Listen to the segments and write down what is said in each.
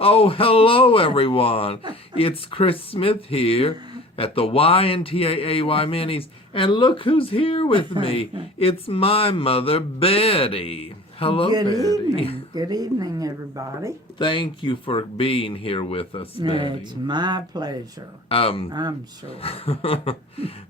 Oh, hello, everyone. It's Chris Smith here at the YNTAAY Minis. And look who's here with me. It's my mother, Betty. Hello, Good Betty. evening. Good evening, everybody. Thank you for being here with us, Betty. It's my pleasure. I'm sure.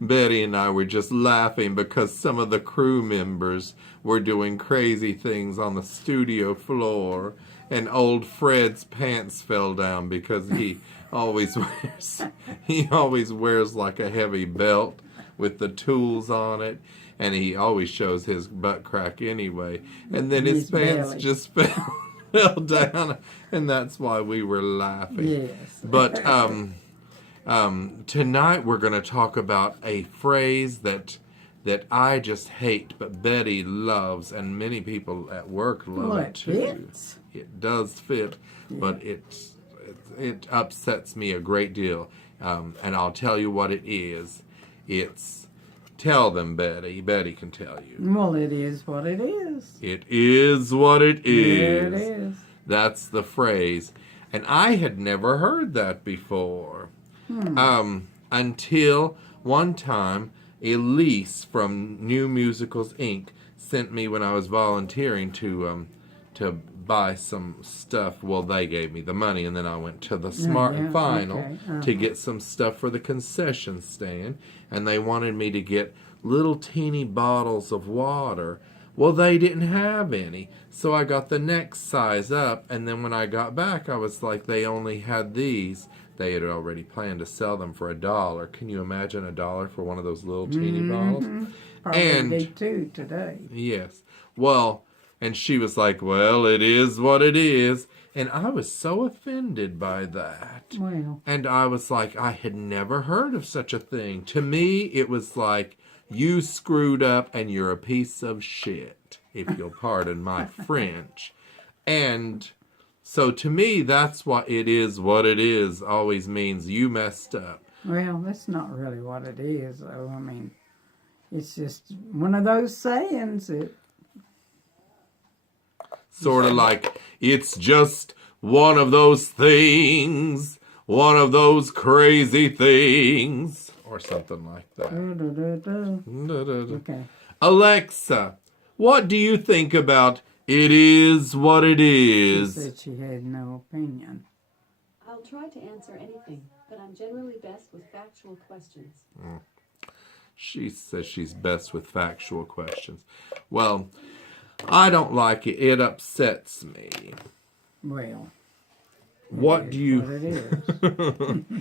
Betty and I were just laughing because some of the crew members were doing crazy things on the studio floor, and old Fred's pants fell down because he always wears like a heavy belt with the tools on it, and he always shows his butt crack anyway, and then his pants belly. just fell down, and that's why we were laughing. Yes. But tonight we're going to talk about a phrase that I just hate, but Betty loves, and many people at work love it too. Fits. It does fit, but it upsets me a great deal, and I'll tell you what it is. Tell them, Betty. Betty can tell you. Well, it is what it is. It is what it is. Yeah, it is. That's the phrase. And I had never heard that before. Until one time, Elise from New Musicals, Inc. sent me when I was volunteering to buy some stuff. Well, they gave me the money, and then I went to the Smart and Final to get some stuff for the concession stand, and they wanted me to get little teeny bottles of water. Well, they didn't have any, so I got the next size up, and then when I got back, I was like, they only had these. They had already planned to sell them for $1. Can you imagine $1 for one of those little teeny bottles? Probably they do today. Yes. Well, and she was like, well, it is what it is. And I was so offended by that. Well. And I was like, I had never heard of such a thing. To me, it was like, you screwed up and you're a piece of shit, if you'll pardon my French. And so to me, that's what it is always means you messed up. Well, that's not really what it is, though. I mean, it's just one of those sayings that... Sort of like, it's just one of those things, one of those crazy things, or something like that. Okay. Alexa, what do you think about it is what it is? She said she had no opinion. I'll try to answer anything, but I'm generally best with factual questions. She says she's best with factual questions. Well, I don't like it. It upsets me. Well, What do you it is.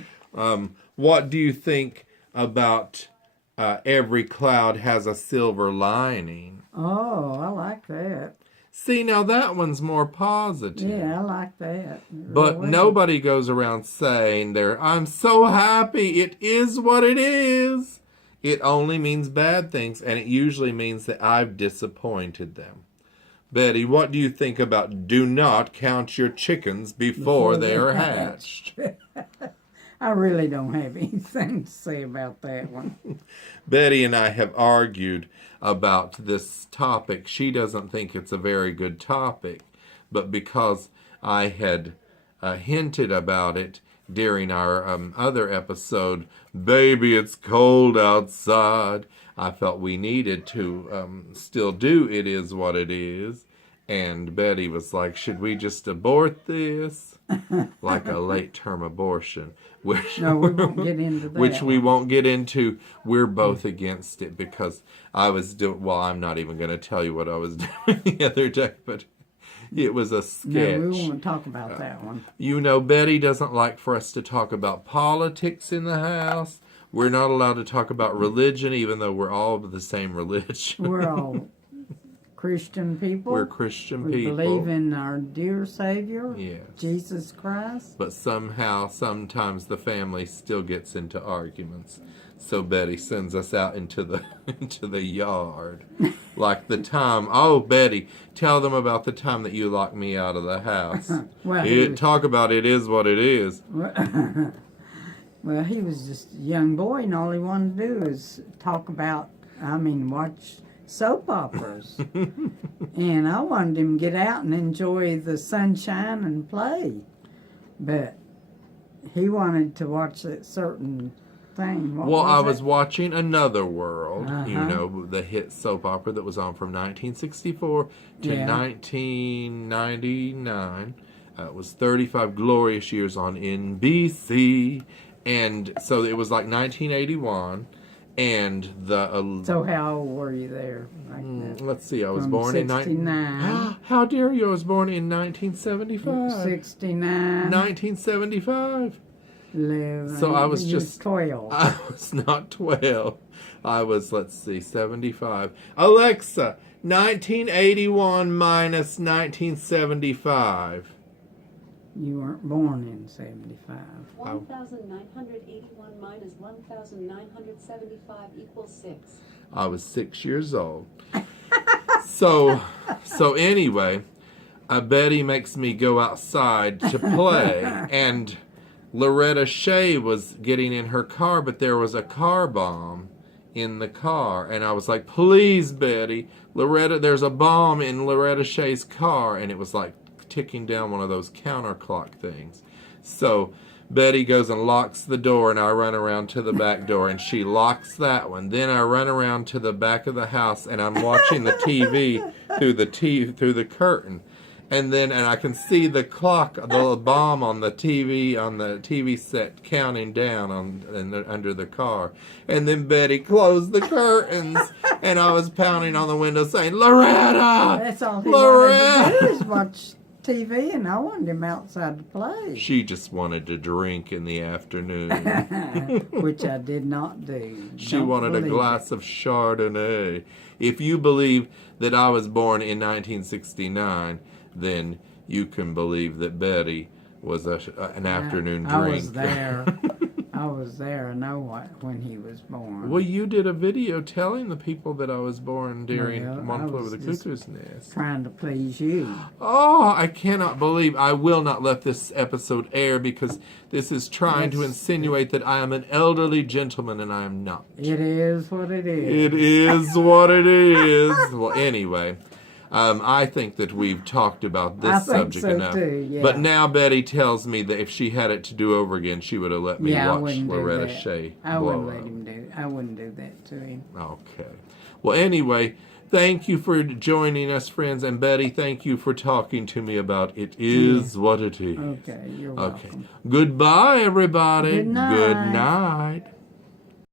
what do you think about every cloud has a silver lining? Oh, I like that. See, now that one's more positive. Yeah, I like that. But nobody goes around saying I'm so happy. It is what it is. It only means bad things, and it usually means that I've disappointed them. Betty, what do you think about do not count your chickens before they are hatched? I really don't have anything to say about that one. Betty and I have argued about this topic. She doesn't think it's a very good topic, but because I had hinted about it during our other episode, Baby, It's Cold Outside, I felt we needed to still do It Is What It Is. And Betty was like, should we just abort this? Like a late-term abortion. No, we won't get into that. Which we won't get into. We're both against it because I was doing, well, I'm not even going to tell you what I was doing the other day, but it was a sketch. No, we won't talk about that one. You know, Betty doesn't like for us to talk about politics in the house. We're not allowed to talk about religion, even though we're all of the same religion. We're all Christian people. We're Christian we people. We believe in our dear Savior, yes, Jesus Christ. But somehow, sometimes the family still gets into arguments. So Betty sends us out into the yard. Like the time, oh, Betty, tell them about the time that you locked me out of the house. Well, talk about it is what it is. Well, he was just a young boy, and all he wanted to do is watch soap operas. And I wanted him to get out and enjoy the sunshine and play. But he wanted to watch that certain thing. What Well, I it? was watching Another World, you Uh-huh. know, the hit soap opera that was on from 1964 to Yeah. 1999. It was 35 glorious years on NBC. And so it was like 1981. And So how old were you there? Like that? let's see, I was From born in 69. How dare you? I was born in 1975. 69. 1975. 11. So I was You just 12. I was not 12. I was, let's see, 75. Alexa, 1981 minus 1975. You weren't born in 75. 1,981 minus 1,975 equals 6. I was 6 years old. So anyway, Betty makes me go outside to play, and Loretta Shea was getting in her car, but there was a car bomb in the car, and I was like, please, Betty, there's a bomb in Loretta Shea's car, and it was like ticking down one of those counterclock things. So Betty goes and locks the door, and I run around to the back door, and she locks that one. Then I run around to the back of the house, and I'm watching the TV through the curtain. And I can see the clock, the bomb on the TV set counting down under the car. And then Betty closed the curtains, and I was pounding on the window saying, Loretta! That's all he Loretta! wanted to do is watch TV, and I wanted him outside to play. She just wanted to drink in the afternoon. Which I did not do. She Don't wanted a believe glass of Chardonnay. If you believe that I was born in 1969, then you can believe that Betty was an afternoon I drink. was there. I was there. I know when he was born. Well, you did a video telling the people that I was born during Well, One I Flew was Over the just Cuckoo's Nest. Trying to please you. Oh, I cannot believe I will not let this episode air because this is trying to insinuate that I am an elderly gentleman, and I am not. It is what it is. It is what it is. Well, anyway, I think that we've talked about this I think subject so enough. too, yeah. But now Betty tells me that if she had it to do over again, she would have let me I watch wouldn't do Loretta that. Shea I blow wouldn't let up. him do. I wouldn't do that to him. Okay. Well, anyway, thank you for joining us, friends. And Betty, thank you for talking to me about It Is What It Is. Okay, you're welcome. Okay. Goodbye, everybody. Good night. Good night.